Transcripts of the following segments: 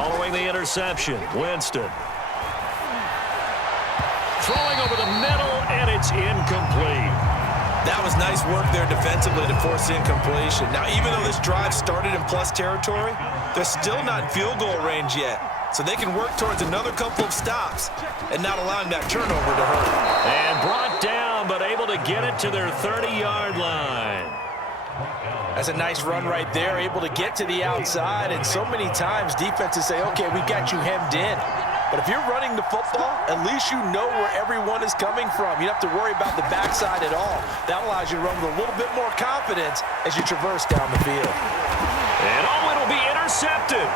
Following the interception, Winston. Throwing over the middle, and it's incomplete. That was nice work there defensively to force incompletion. Now, even though this drive started in plus territory, they're still not in field goal range yet. So they can work towards another couple of stops and not allowing that turnover to hurt. And brought down, but able to get it to their 30-yard line. That's a nice run right there, able to get to the outside. And so many times defenses say, okay, we got you hemmed in. But if you're running the football, at least you know where everyone is coming from. You don't have to worry about the backside at all. That allows you to run with a little bit more confidence as you traverse down the field. And it'll be intercepted.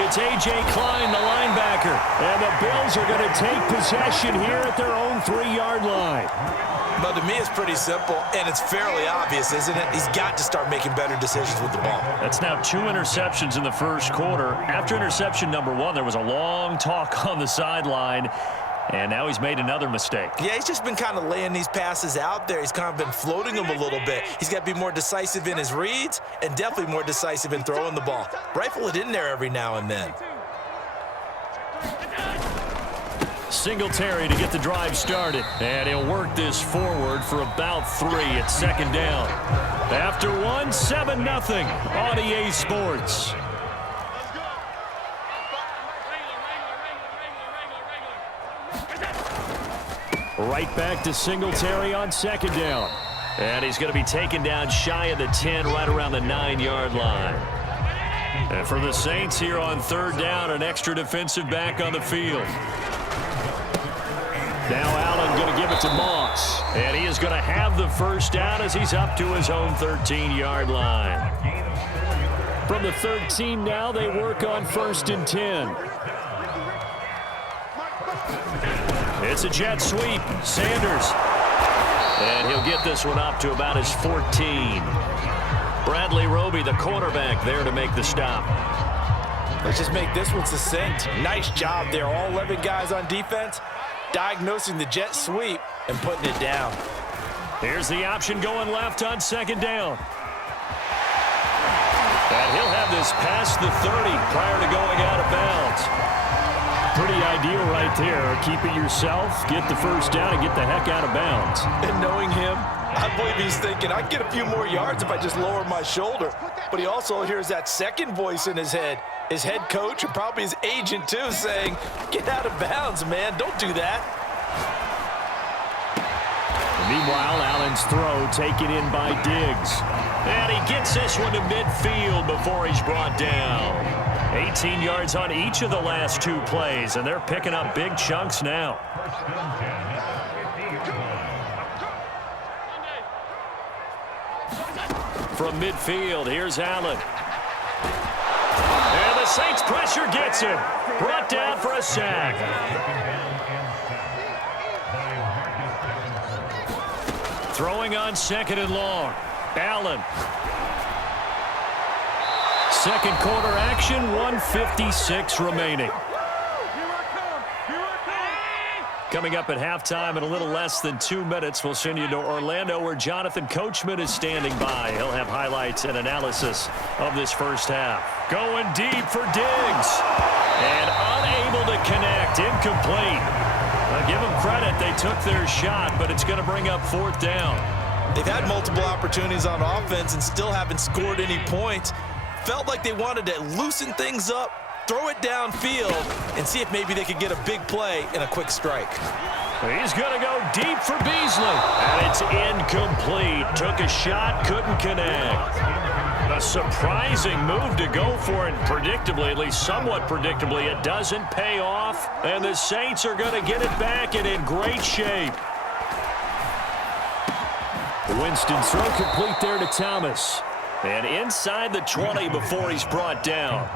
It's A.J. Klein, the linebacker. And the Bills are going to take possession here at their own 3-yard line. But to me, it's pretty simple, and it's fairly obvious, isn't it? He's got to start making better decisions with the ball. That's now 2 interceptions in the first quarter. After interception number 1, there was a long talk on the sideline, and now he's made another mistake. Yeah, he's just been kind of laying these passes out there. He's kind of been floating them a little bit. He's got to be more decisive in his reads and definitely more decisive in throwing the ball. Rifle it in there every now and then. Singletary to get the drive started, and he'll work this forward for about 3 at second down. After 1, 7-0 on EA Sports. Right back to Singletary on second down. And he's going to be taken down shy of the 10, right around the 9-yard line. And for the Saints here on third down, an extra defensive back on the field. Now Allen going to give it to Moss. And he is going to have the first down as he's up to his own 13-yard line. From the 13 now, they work on 1st and 10. It's a jet sweep. Sanders. And he'll get this one up to about his 14. Bradley Roby, the quarterback, there to make the stop. Let's just make this one succinct. Nice job there. All 11 guys on defense diagnosing the jet sweep and putting it down. Here's the option going left on second down. And he'll have this past the 30 prior to going out of bounds. Pretty ideal right there. Keep it yourself, get the first down, and get the heck out of bounds. And knowing him, I believe he's thinking, I can get a few more yards if I just lower my shoulder. But he also hears that second voice in his head coach and probably his agent too saying, get out of bounds, man. Don't do that. Meanwhile, Allen's throw taken in by Diggs. And he gets this one to midfield before he's brought down. 18 yards on each of the last 2 plays, and they're picking up big chunks now. From midfield, here's Allen. And the Saints pressure gets him. Brought down for a sack. Throwing on 2nd and long. Allen. Second quarter action, 1:56 remaining. Coming up at halftime in a little less than 2 minutes, we'll send you to Orlando where Jonathan Coachman is standing by. He'll have highlights and analysis of this first half. Going deep for Diggs. And unable to connect, incomplete. I'll give them credit, they took their shot, but it's going to bring up 4th down. They've had multiple opportunities on offense and still haven't scored any points. Felt like they wanted to loosen things up, throw it downfield, and see if maybe they could get a big play and a quick strike. He's going to go deep for Beasley. And it's incomplete. Took a shot, couldn't connect. A surprising move to go for it. Predictably, at least somewhat predictably, it doesn't pay off. And the Saints are going to get it back and in great shape. Winston's throw complete there to Thomas. And inside the 20 before he's brought down.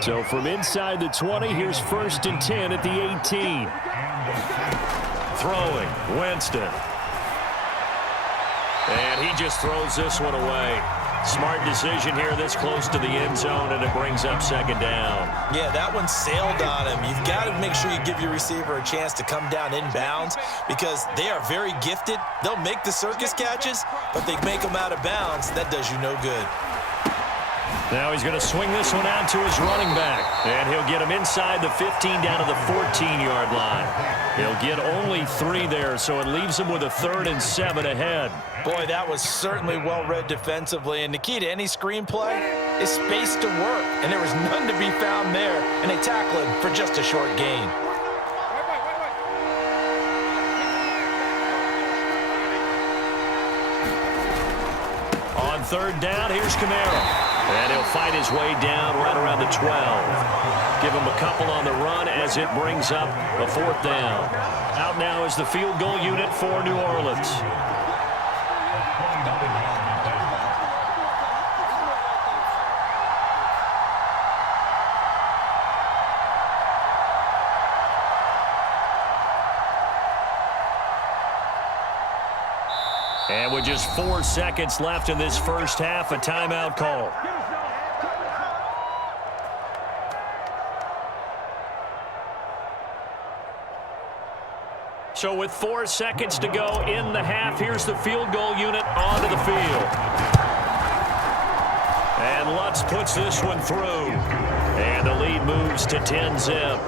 So from inside the 20, here's 1st and 10 at the 18. Throwing, Winston. And he just throws this one away. Smart decision here this close to the end zone, and it brings up 2nd down. Yeah, that one sailed on him. You've got to make sure you give your receiver a chance to come down inbounds because they are very gifted. They'll make the circus catches, but they make them out of bounds. That does you no good. Now he's going to swing this one out to his running back. And he'll get him inside the 15 down to the 14-yard line. He'll get only 3 there, so it leaves him with a 3rd and 7 ahead. Boy, that was certainly well-read defensively. And the key to any screenplay is space to work. And there was none to be found there. And they tackle him for just a short gain. On 3rd down, here's Kamara. And he'll fight his way down right around the 12. Give him a couple on the run as it brings up a 4th down. Out now is the field goal unit for New Orleans. And with just 4 seconds left in this first half, a timeout call. So with 4 seconds to go in the half, here's the field goal unit onto the field. And Lutz puts this one through. And the lead moves to 10-zip.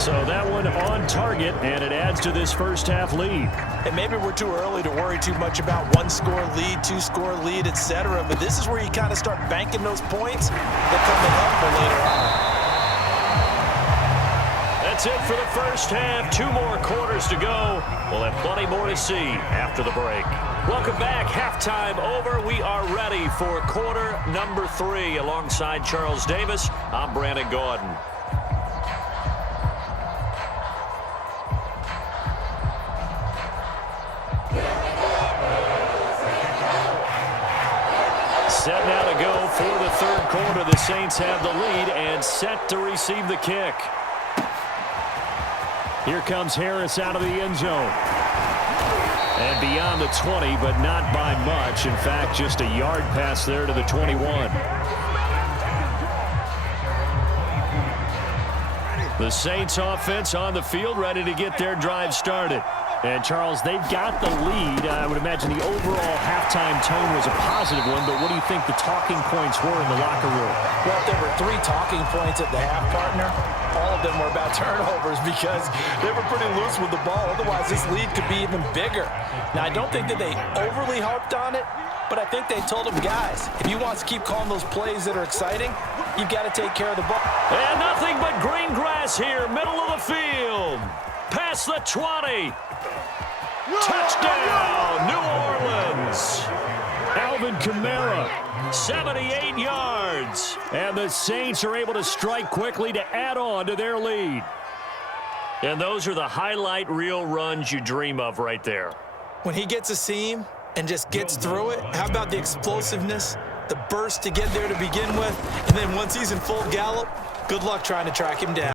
So that one on target, and it adds to this first half lead. And maybe we're too early to worry too much about 1-score lead, 2-score lead, etc. But this is where you kind of start banking those points that come in helpful later on. That's it for the first half. 2 more quarters to go. We'll have plenty more to see after the break. Welcome back. Halftime over. We are ready for quarter number 3. Alongside Charles Davis, I'm Brandon Gordon. Set now to go for the 3rd quarter. The Saints have the lead and set to receive the kick. Here comes Harris out of the end zone. And beyond the 20, but not by much. In fact, just a yard pass there to the 21. The Saints offense on the field, ready to get their drive started. And, Charles, they've got the lead. I would imagine the overall halftime tone was a positive one, but what do you think the talking points were in the locker room? Well, if there were 3 talking points at the half, partner, all of them were about turnovers because they were pretty loose with the ball. Otherwise, this lead could be even bigger. Now, I don't think that they overly harped on it, but I think they told them, guys, if you want to keep calling those plays that are exciting, you've got to take care of the ball. And nothing but green grass here, middle of the field. Past the 20. Touchdown, New Orleans. Alvin Kamara, 78 yards. And the Saints are able to strike quickly to add on to their lead. And those are the highlight reel runs you dream of right there. When he gets a seam and just gets through it, how about the explosiveness, the burst to get there to begin with, and then once he's in full gallop, good luck trying to track him down.